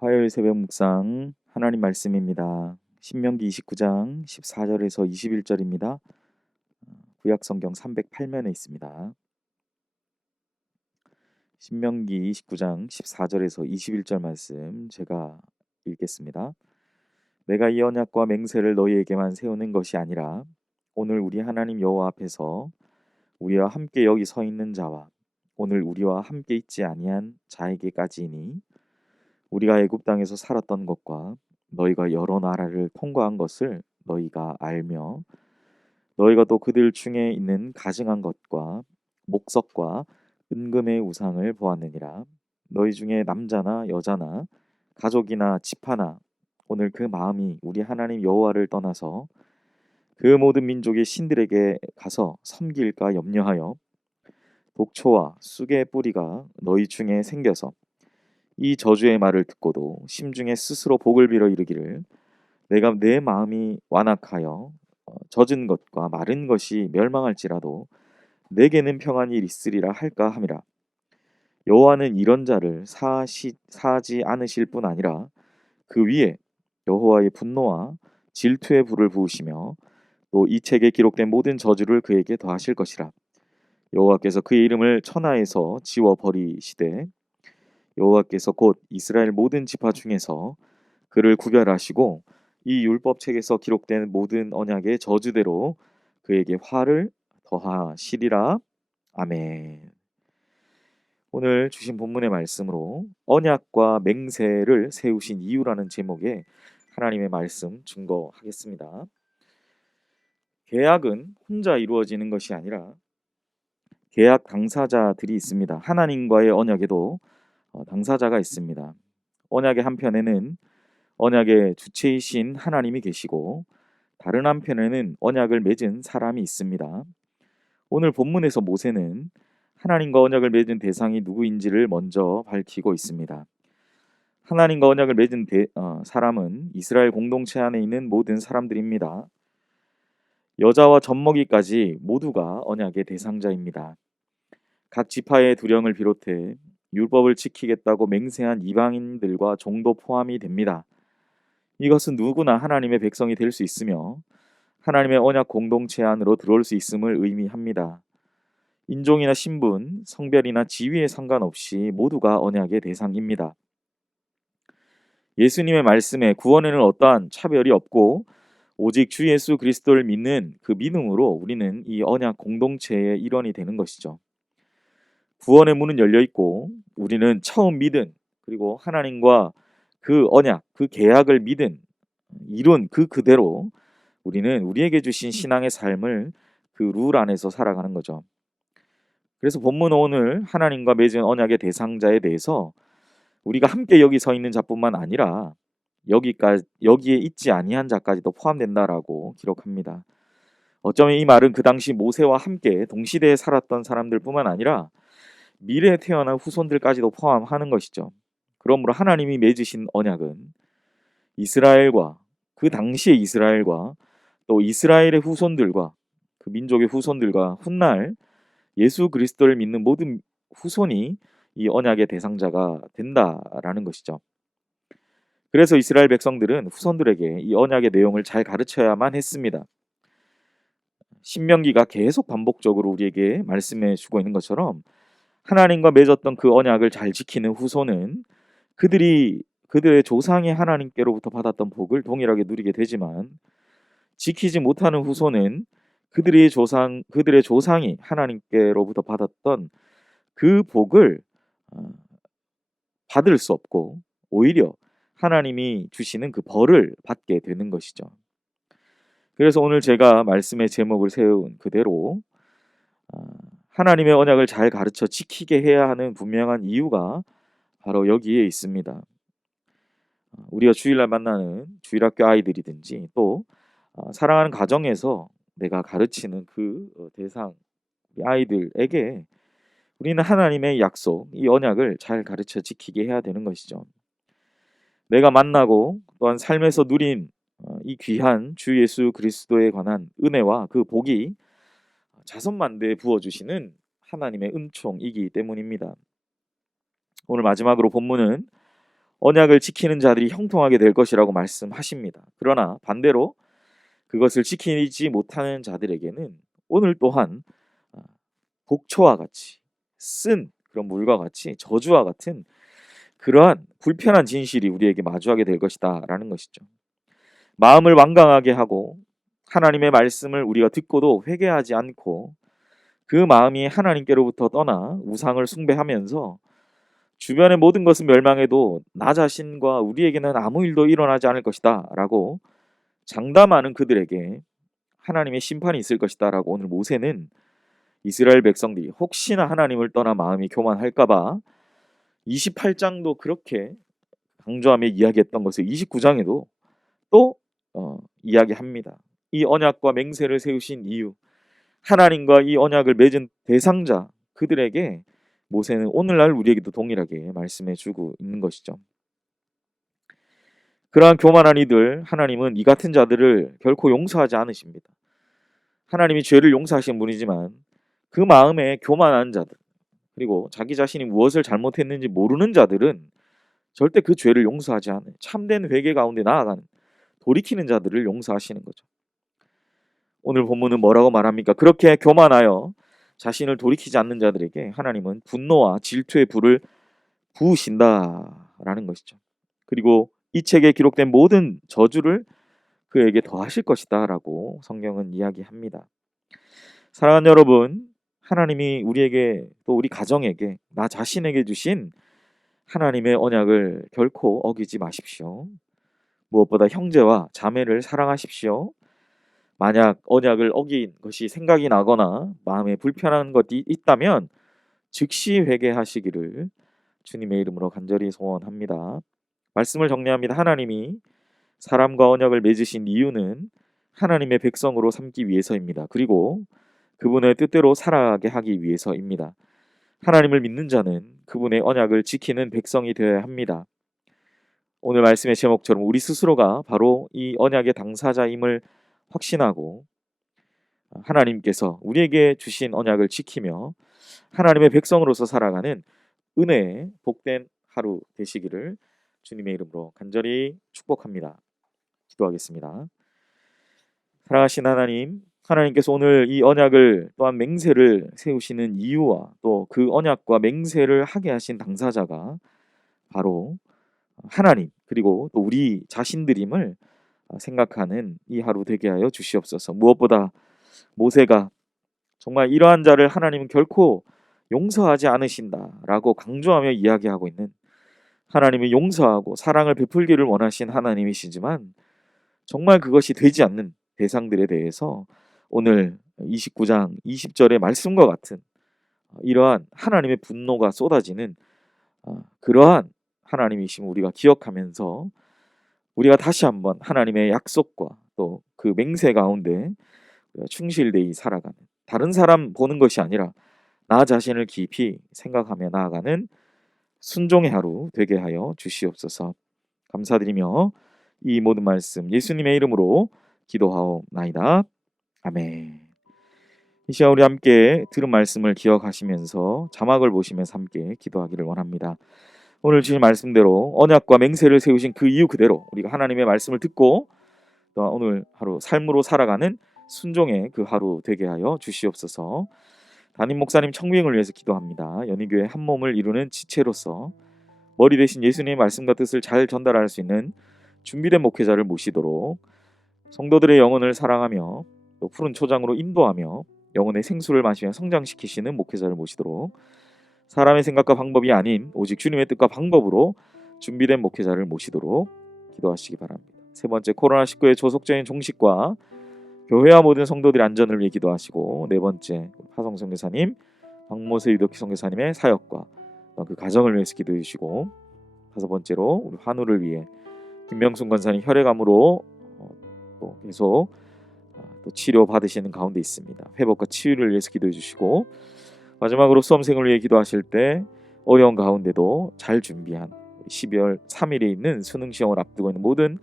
화요일 새벽 묵상 하나님 말씀입니다. 신명기 29장 14절에서 21절입니다. 구약 성경 308면에 있습니다. 신명기 29장 14절에서 21절 말씀 제가 읽겠습니다. 내가 이 언약과 맹세를 너희에게만 세우는 것이 아니라 오늘 우리 하나님 여호와 앞에서 우리와 함께 여기 서 있는 자와 오늘 우리와 함께 있지 아니한 자에게까지이니 우리가 애굽 땅에서 살았던 것과 너희가 여러 나라를 통과한 것을 너희가 알며 너희가 또 그들 중에 있는 가증한 것과 목석과 은금의 우상을 보았느니라. 너희 중에 남자나 여자나 가족이나 집하나 오늘 그 마음이 우리 하나님 여호와를 떠나서 그 모든 민족의 신들에게 가서 섬길까 염려하여 독초와 쑥의 뿌리가 너희 중에 생겨서 이 저주의 말을 듣고도 심중에 스스로 복을 빌어 이르기를 내가 내 마음이 완악하여 젖은 것과 마른 것이 멸망할지라도 내게는 평안이 있으리라 할까 함이라. 여호와는 이런 자를 사하지 않으실 뿐 아니라 그 위에 여호와의 분노와 질투의 불을 부으시며 또 이 책에 기록된 모든 저주를 그에게 더하실 것이라. 여호와께서 그의 이름을 천하에서 지워 버리시되 여호와께서 곧 이스라엘 모든 지파 중에서 그를 구별하시고 이 율법책에서 기록된 모든 언약의 저주대로 그에게 화를 더하시리라. 아멘. 오늘 주신 본문의 말씀으로 언약과 맹세를 세우신 이유라는 제목의 하나님의 말씀 증거하겠습니다. 계약은 혼자 이루어지는 것이 아니라 계약 당사자들이 있습니다. 하나님과의 언약에도 당사자가 있습니다. 언약의 한편에는 언약의 주체이신 하나님이 계시고 다른 한편에는 언약을 맺은 사람이 있습니다. 오늘 본문에서 모세는 하나님과 언약을 맺은 대상이 누구인지를 먼저 밝히고 있습니다. 하나님과 언약을 맺은 사람은 이스라엘 공동체 안에 있는 모든 사람들입니다. 여자와 젖먹이까지 모두가 언약의 대상자입니다. 각 지파의 두령을 비롯해 율법을 지키겠다고 맹세한 이방인들과 종도 포함이 됩니다. 이것은 누구나 하나님의 백성이 될 수 있으며 하나님의 언약 공동체 안으로 들어올 수 있음을 의미합니다. 인종이나 신분, 성별이나 지위에 상관없이 모두가 언약의 대상입니다. 예수님의 말씀에 구원에는 어떠한 차별이 없고 오직 주 예수 그리스도를 믿는 그 믿음으로 우리는 이 언약 공동체의 일원이 되는 것이죠. 구원의 문은 열려 있고 우리는 처음 믿은 그리고 하나님과 그 언약, 그 계약을 믿은 이룬 그 그대로 우리는 우리에게 주신 신앙의 삶을 그 룰 안에서 살아가는 거죠. 그래서 본문 오늘 하나님과 맺은 언약의 대상자에 대해서 우리가 함께 여기 서 있는 자뿐만 아니라 여기에 있지 아니한 자까지도 포함된다라고 기록합니다. 어쩌면 이 말은 그 당시 모세와 함께 동시대에 살았던 사람들뿐만 아니라 미래에 태어날 후손들까지도 포함하는 것이죠. 그러므로 하나님이 맺으신 언약은 이스라엘과 그 당시의 이스라엘과 또 이스라엘의 후손들과 그 민족의 후손들과 훗날 예수 그리스도를 믿는 모든 후손이 이 언약의 대상자가 된다라는 것이죠. 그래서 이스라엘 백성들은 후손들에게 이 언약의 내용을 잘 가르쳐야만 했습니다. 신명기가 계속 반복적으로 우리에게 말씀해 주고 있는 것처럼 하나님과 맺었던 그 언약을 잘 지키는 후손은 그들의 조상이 하나님께로부터 받았던 복을 동일하게 누리게 되지만 지키지 못하는 후손은 그들의 조상이 하나님께로부터 받았던 그 복을 받을 수 없고 오히려 하나님이 주시는 그 벌을 받게 되는 것이죠. 그래서 오늘 제가 말씀의 제목을 세운 그대로 하나님의 언약을 잘 가르쳐 지키게 해야 하는 분명한 이유가 바로 여기에 있습니다. 우리가 주일날 만나는 주일학교 아이들이든지 또 사랑하는 가정에서 내가 가르치는 그 대상 아이들에게 우리는 하나님의 약속, 이 언약을 잘 가르쳐 지키게 해야 되는 것이죠. 내가 만나고 또한 삶에서 누린 이 귀한 주 예수 그리스도에 관한 은혜와 그 복이 자선만대에 부어주시는 하나님의 은총이기 때문입니다. 오늘 마지막으로 본문은 언약을 지키는 자들이 형통하게 될 것이라고 말씀하십니다. 그러나 반대로 그것을 지키지 못하는 자들에게는 오늘 또한 복초와 같이 쓴 그런 물과 같이 저주와 같은 그러한 불편한 진실이 우리에게 마주하게 될 것이다 라는 것이죠. 마음을 완강하게 하고 하나님의 말씀을 우리가 듣고도 회개하지 않고 그 마음이 하나님께로부터 떠나 우상을 숭배하면서 주변의 모든 것은 멸망해도 나 자신과 우리에게는 아무 일도 일어나지 않을 것이다 라고 장담하는 그들에게 하나님의 심판이 있을 것이다 라고 오늘 모세는 이스라엘 백성들이 혹시나 하나님을 떠나 마음이 교만할까봐 28장도 그렇게 강조하며 이야기했던 것을 29장에도 또 이야기합니다. 이 언약과 맹세를 세우신 이유, 하나님과 이 언약을 맺은 대상자 그들에게 모세는 오늘날 우리에게도 동일하게 말씀해 주고 있는 것이죠. 그러한 교만한 이들, 하나님은 이 같은 자들을 결코 용서하지 않으십니다. 하나님이 죄를 용서하신 분이지만 그 마음에 교만한 자들, 그리고 자기 자신이 무엇을 잘못했는지 모르는 자들은 절대 그 죄를 용서하지 않아요. 참된 회개 가운데 나아가는, 돌이키는 자들을 용서하시는 거죠. 오늘 본문은 뭐라고 말합니까? 그렇게 교만하여 자신을 돌이키지 않는 자들에게 하나님은 분노와 질투의 불을 부으신다라는 것이죠. 그리고 이 책에 기록된 모든 저주를 그에게 더하실 것이다 라고 성경은 이야기합니다. 사랑하는 여러분, 하나님이 우리에게 또 우리 가정에게 나 자신에게 주신 하나님의 언약을 결코 어기지 마십시오. 무엇보다 형제와 자매를 사랑하십시오. 만약 언약을 어긴 것이 생각이 나거나 마음에 불편한 것이 있다면 즉시 회개하시기를 주님의 이름으로 간절히 소원합니다. 말씀을 정리합니다. 하나님이 사람과 언약을 맺으신 이유는 하나님의 백성으로 삼기 위해서입니다. 그리고 그분의 뜻대로 살아가게 하기 위해서입니다. 하나님을 믿는 자는 그분의 언약을 지키는 백성이 되어야 합니다. 오늘 말씀의 제목처럼 우리 스스로가 바로 이 언약의 당사자임을 확신하고 하나님께서 우리에게 주신 언약을 지키며 하나님의 백성으로서 살아가는 은혜의 복된 하루 되시기를 주님의 이름으로 간절히 축복합니다. 기도하겠습니다. 사랑하신 하나님, 하나님께서 오늘 이 언약을 또한 맹세를 세우시는 이유와 또 그 언약과 맹세를 하게 하신 당사자가 바로 하나님 그리고 또 우리 자신들임을 생각하는 이 하루 되게 하여 주시옵소서. 무엇보다 모세가 정말 이러한 자를 하나님은 결코 용서하지 않으신다라고 강조하며 이야기하고 있는 하나님은 용서하고 사랑을 베풀기를 원하신 하나님이시지만 정말 그것이 되지 않는 대상들에 대해서 오늘 29장 20절의 말씀과 같은 이러한 하나님의 분노가 쏟아지는 그러한 하나님이심을 우리가 기억하면서 우리가 다시 한번 하나님의 약속과 또 그 맹세 가운데 충실되이 살아가는, 다른 사람 보는 것이 아니라 나 자신을 깊이 생각하며 나아가는 순종의 하루 되게 하여 주시옵소서. 감사드리며 이 모든 말씀 예수님의 이름으로 기도하옵나이다. 아멘. 이 시간 우리 함께 들은 말씀을 기억하시면서 자막을 보시면서 함께 기도하기를 원합니다. 오늘 주신 말씀대로 언약과 맹세를 세우신 그 이유 그대로 우리가 하나님의 말씀을 듣고 또 오늘 하루 삶으로 살아가는 순종의 그 하루 되게 하여 주시옵소서. 담임 목사님 청빙을 위해서 기도합니다. 연희교회 한 몸을 이루는 지체로서 머리 대신 예수님의 말씀과 뜻을 잘 전달할 수 있는 준비된 목회자를 모시도록, 성도들의 영혼을 사랑하며 또 푸른 초장으로 인도하며 영혼의 생수를 마시며 성장시키시는 목회자를 모시도록, 사람의 생각과 방법이 아닌 오직 주님의 뜻과 방법으로 준비된 목회자를 모시도록 기도하시기 바랍니다. 세 번째, 코로나19의 조속적인 종식과 교회와 모든 성도들의 안전을 위해 기도하시고, 네 번째, 파성 선교사님, 박모세 유덕희 선교사님의 사역과 그 가정을 위해서 기도해 주시고, 다섯 번째로 우리 환우를 위해 김명순 권사님 혈액암으로 또 계속 또 치료 받으시는 가운데 있습니다. 회복과 치유를 위해서 기도해 주시고, 마지막으로 수험생을 위해 기도하실 때 어려운 가운데도 잘 준비한 12월 3일에 있는 수능 시험을 앞두고 있는 모든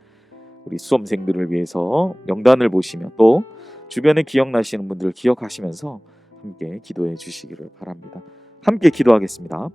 우리 수험생들을 위해서 명단을 보시며 또 주변에 기억나시는 분들을 기억하시면서 함께 기도해 주시기를 바랍니다. 함께 기도하겠습니다.